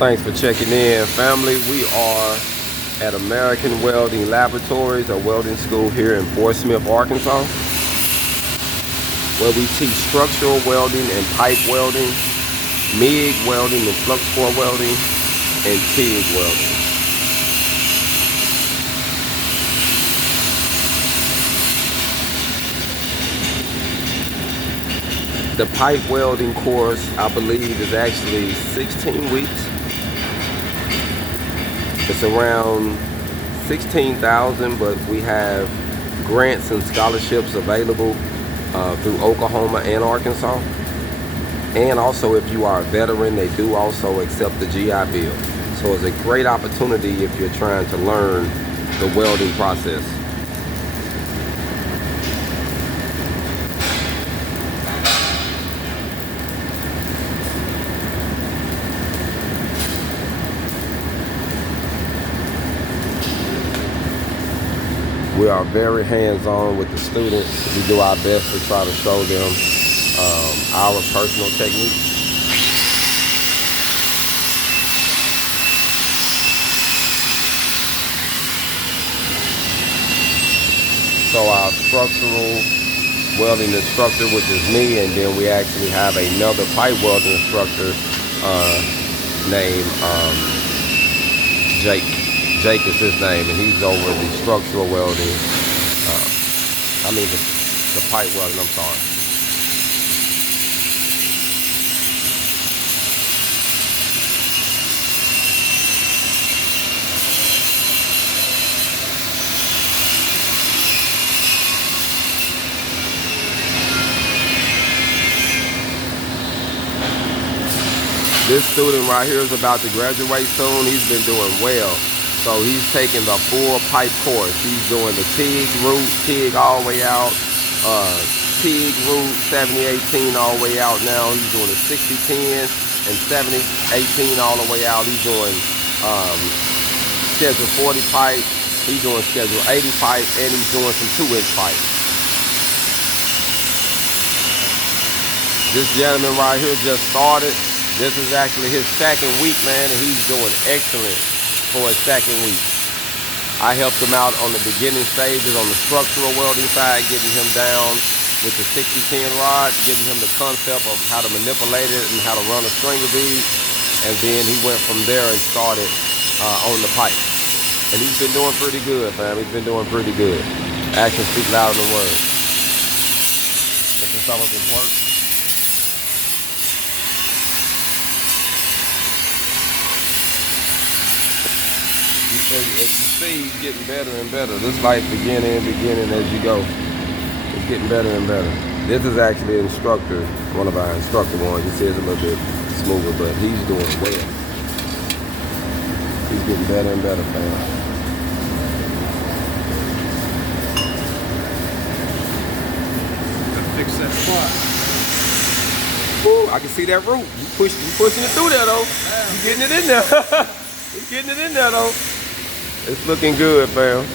Thanks for checking in, family. We are at American Welding Laboratories, a welding school here in Fort Smith, Arkansas, where we teach structural welding and pipe welding, MIG welding and flux core welding, and TIG welding. The pipe welding course, I believe, is actually 16 weeks. It's around 16,000, but we have grants and scholarships available through Oklahoma and Arkansas. And also, if you are a veteran, they do also accept the GI Bill. So it's a great opportunity if you're trying to learn the welding process. We are very hands-on with the students. We do our best to try to show them our personal technique. So our structural welding instructor, which is me, and then we actually have another pipe welding instructor named Jake. Jake is his name, and he's over the structural welding. The pipe welding, I'm sorry. This student right here is about to graduate soon. He's been doing well. So he's taking the full pipe course. He's doing the TIG route, TIG all the way out, TIG route 7018 all the way out now. He's doing the 6010 and 7018 all the way out. He's doing schedule 40 pipe. He's doing schedule 80 pipe, and he's doing some 2-inch pipe. This gentleman right here just started. This is actually his second week, man, and he's doing excellent for his second week. I helped him out on the beginning stages on the structural welding side, getting him down with the 6010 rod, getting him the concept of how to manipulate it and how to run a stringer bead. And then he went from there and started on the pipe. And he's been doing pretty good, fam. He's been doing pretty good. Actions speak louder than words. This is some of his work. As you see, he's getting better and better. This like beginning as you go. It's getting better and better. This is actually an instructor, one of our instructor ones. You see it's a little bit smoother, but he's doing well. He's getting better and better, fam. Gotta fix that spot. Woo, I can see that root. You pushing it through there though. You getting it in there. You getting it in there though. It's looking good, fam.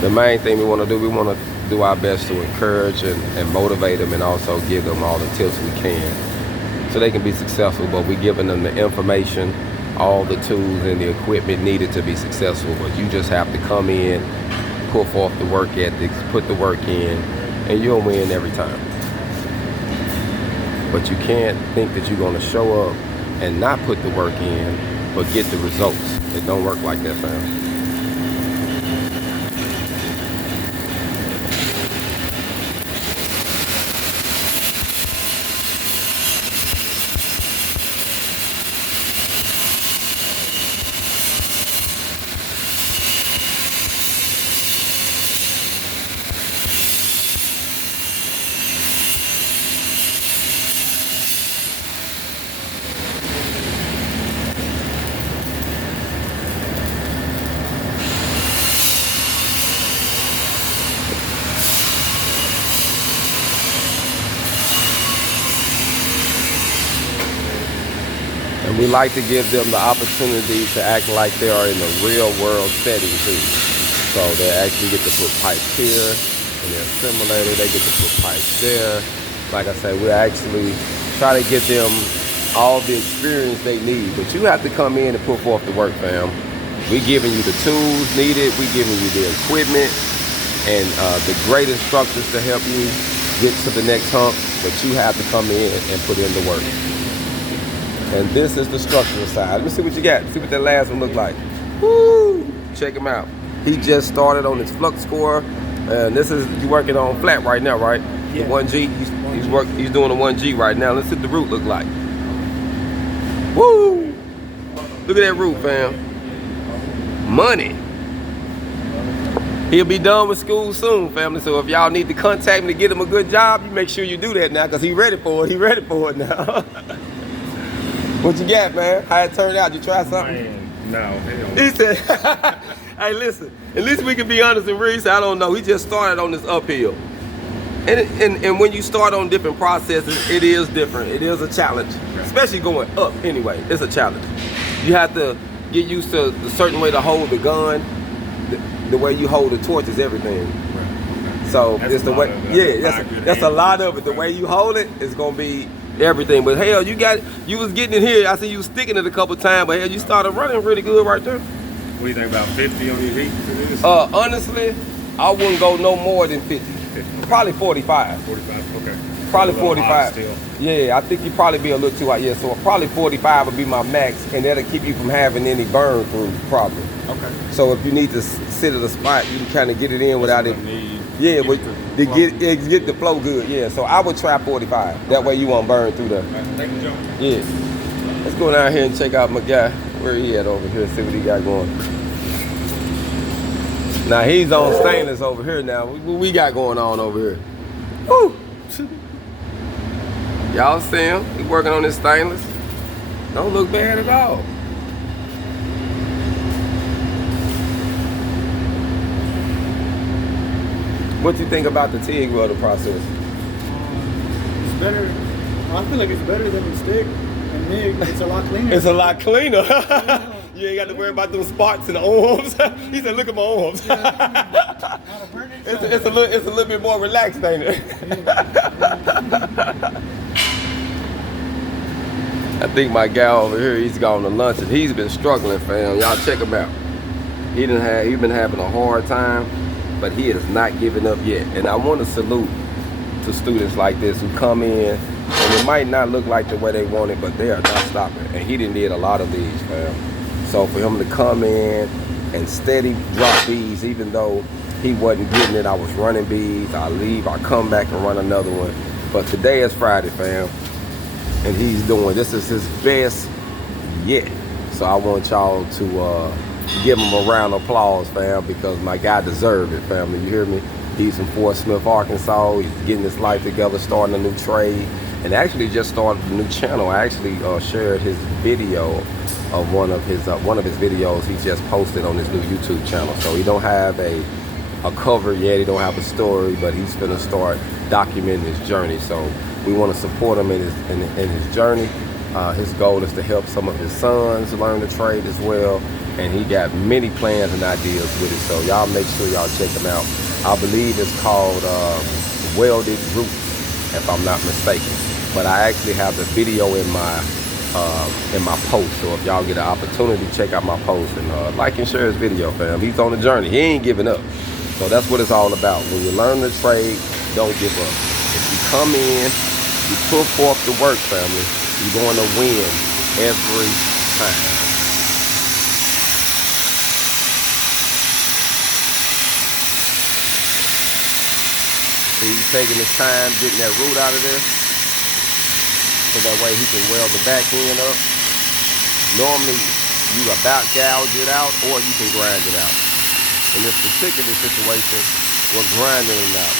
The main thing we want to do our best to encourage and motivate them, and also give them all the tips we can so they can be successful. But we're giving them the information, all the tools and the equipment needed to be successful. But you just have to come in, put forth the work ethics, put the work in, and you'll win every time. But you can't think that you're going to show up and not put the work in but get the results. It don't work like that, fam. And we like to give them the opportunity to act like they are in a real world setting too. So they actually get to put pipes here, and their simulator, they get to put pipes there. Like I said, we actually try to get them all the experience they need. But you have to come in and put forth the work, fam. We giving you the tools needed. We giving you the equipment and the great instructors to help you get to the next hump. But you have to come in and put in the work. And this is the structural side. Let me see what you got. See what that last one look like. Woo! Check him out. He just started on his flux core. And this is, you working on flat right now, right? Yeah. The 1G. He's doing a 1G right now. Let's see what the root look like. Woo! Look at that root, fam. Money. He'll be done with school soon, family. So if y'all need to contact him to get him a good job, you make sure you do that now, because he's ready for it. He's ready for it now. What you got, man? How it turned out? You try something? Man, no, hell. He said, hey, listen, at least we can be honest and real. He said, I don't know. He just started on this uphill. And when you start on different processes, it is different. It is a challenge, especially going up anyway. It's a challenge. You have to get used to a certain way to hold the gun. The way you hold the torch is everything. Right. So that's it's the way, that's a lot of it. The way you hold it is gonna be everything. But hell, you was getting in here. I see you was sticking it a couple times, but hell, you started running really good right there. What do you think about 50 on your heat for this? Honestly, I wouldn't go no more than 50. Probably 45. 45, okay. Probably 45. Still. Yeah, I think you'd probably be a little too hot. Yeah, so probably 45 would be my max, and that'll keep you from having any burn through probably. Okay. So if you need to sit at a spot, you can kind of get it in without it. Yeah, but to get the flow good. Yeah, so I would try 45. That way you won't burn through there. Thank you, Joe. Yeah. Let's go down here and check out my guy. Where he at over here? See what he got going. Now he's on stainless over here. Now what we got going on over here? Woo! Y'all see him? He working on his stainless. Don't look bad at all. What you think about the TIG welding process? It's better. I feel like it's better than the stick and MIG. It's a lot cleaner. It's a lot cleaner. You ain't got to worry about them sparks and the arms. He said, "Look at my arms." It's a little bit more relaxed, ain't it? I think my guy over here, he's gone to lunch and he's been struggling, fam. Y'all check him out. He's been having a hard time, but he is not giving up yet. And I want to salute to students like this who come in, and it might not look like the way they want it, but they are not stopping. And he done did a lot of these, fam. So for him to come in and steady drop beads, even though he wasn't getting it, I was running beads, I leave, I come back and run another one. But today is Friday, fam. And he's doing, this is his best yet. So I want y'all to give him a round of applause, fam, because my guy deserved it, family. You hear me? He's from Fort Smith, Arkansas. He's getting his life together, starting a new trade, and actually just started a new channel. I actually shared his video of one of his videos he just posted on his new YouTube channel. So he don't have a cover yet, he don't have a story, but he's gonna start documenting his journey. So we want to support him in his journey. His goal is to help some of his sons learn the trade as well, and he got many plans and ideas with it. So y'all make sure y'all check him out. I believe it's called Welded Roots, if I'm not mistaken. But I actually have the video in my post. So if y'all get an opportunity, check out my post and like and share his video, fam. He's on the journey. He ain't giving up. So that's what it's all about. When you learn the trade, don't give up. If you come in, you put forth the work, family, you're going to win every time. So he's taking his time getting that root out of there, so that way he can weld the back end up. Normally, you about gouge it out or you can grind it out. In this particular situation, we're grinding it out.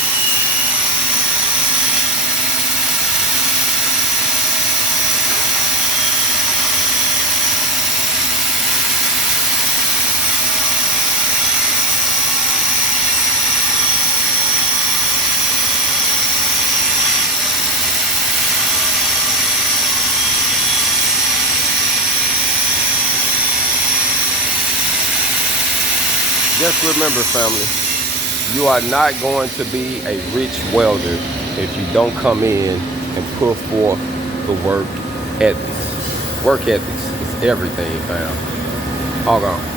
Just remember, family, you are not going to be a rich welder if you don't come in and put forth the work ethics. Work ethics is everything, fam. Hold on.